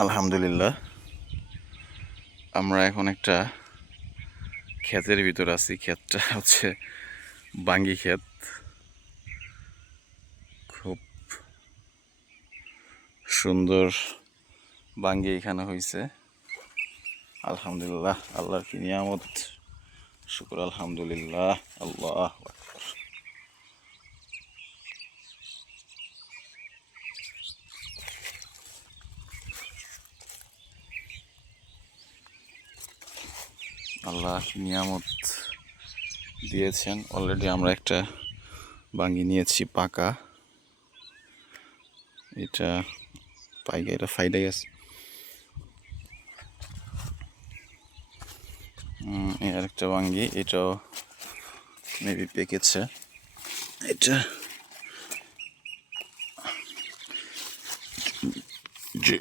আলহামদুলিল্লাহ। আমরা এখন একটা ক্ষেতের ভিতর আছি। ক্ষেতটা হচ্ছে বাঙ্গি ক্ষেত। খুব সুন্দর বাঙ্গি এখানে হয়েছে আলহামদুলিল্লাহ, আল্লাহর কি নিয়ামত? শুকুর, আলহামদুলিল্লাহ, আল্লাহ আল্লাহ নিয়ামত দিয়েছেন। অলরেডি আমরা একটা বাঙ্গি নিয়েছি, পাকা। এটা পাইকা এটা ফাইডে গেছে এই আরেকটা বাঙ্গি, এটাও মেবি পেকেছে। এটা যে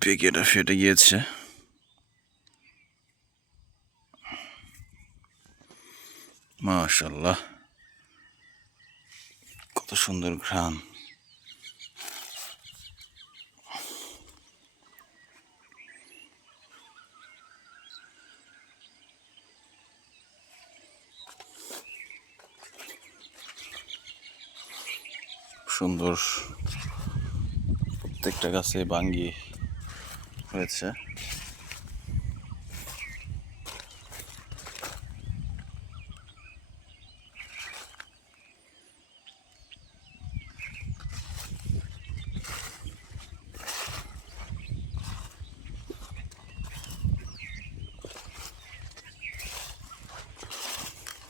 পেকেটা ফেটে গিয়েছে। মাশাল্লাহ কত সুন্দর ঘ্রাণ। সুন্দর প্রত্যেকটা গাছে বাঙ্গি হয়েছে।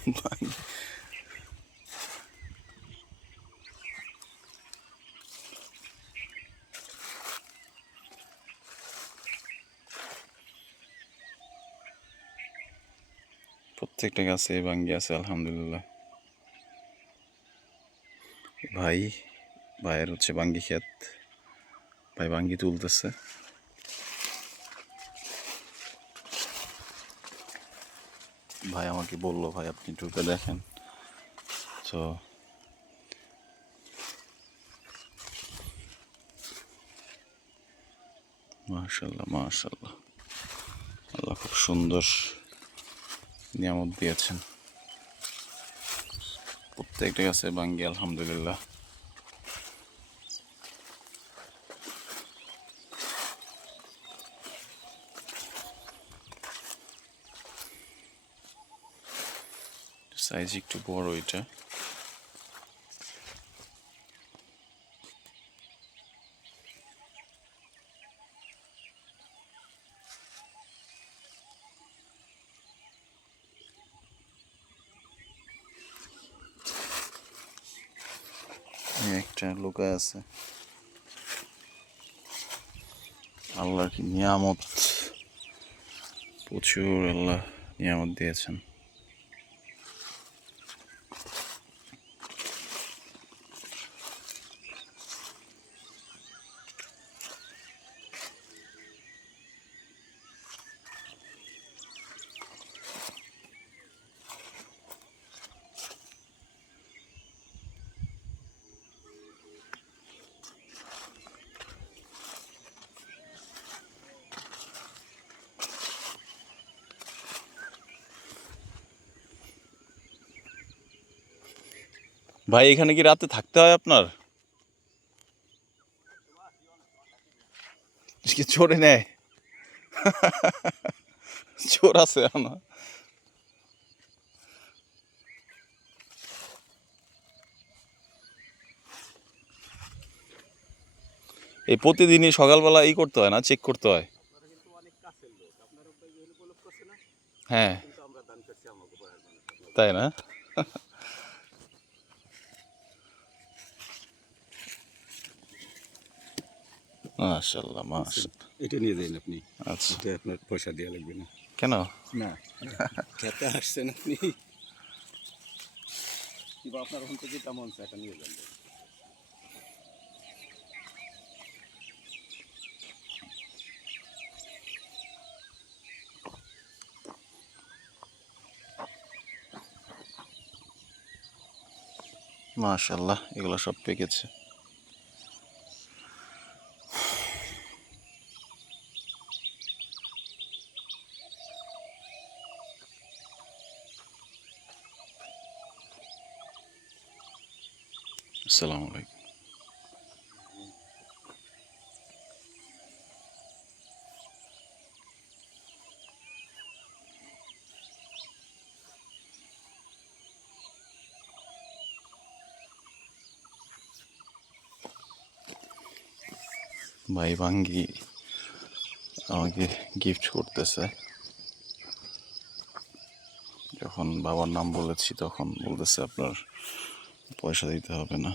প্রত্যেকটা গাছে বাঙ্গি আছে আলহামদুলিল্লাহ। ভাই ভাইয়ের হচ্ছে বাঙ্গি ক্ষেত ভাই বাঙ্গি তুলতেছে। ভাই আমাকে বলল, ভাই, আপনি ঢুকে দেখেন। তো মাশাল্লাহ মাশাল্লাহ আল্লাহ খুব সুন্দর নিয়ামত দিয়েছেন। প্রত্যেকটা গাছে বাঙ্গি আলহামদুলিল্লাহ। সাইজ একটু বড় এটা। একটা লুকা আছে। আল্লাহর কি নিয়ামত। প্রচুর আল্লাহ নিয়ামত দিয়েছেন। ভাই, এখানে কি রাতে থাকতে হয় আপনার? চোরে নেয়? চোর আছে আমার। এই প্রতিদিনই সকালবেলা ই করতে হয় না চেক করতে হয়। হ্যাঁ। তাই না? মাশাল্লাহ মাশাল্লাহ এটা নিয়ে যান আপনি। আচ্ছা। এটা আপনার পয়সা দেওয়া লাগবে না। কেন? না খেতে আসছেন আপনি। কিংবা আপনার ওখান থেকে তেমন এটা নিয়ে যান। মাশাল্লাহ এগুলো সব পেকেছে। আসসালামু আলাইকুম। ভাই ভাঙ্গি আমাকে গিফট করতেছে। যখন বাবার নাম বলেছি তখন বলতেছে আপনার পয়সা দিতে হবে না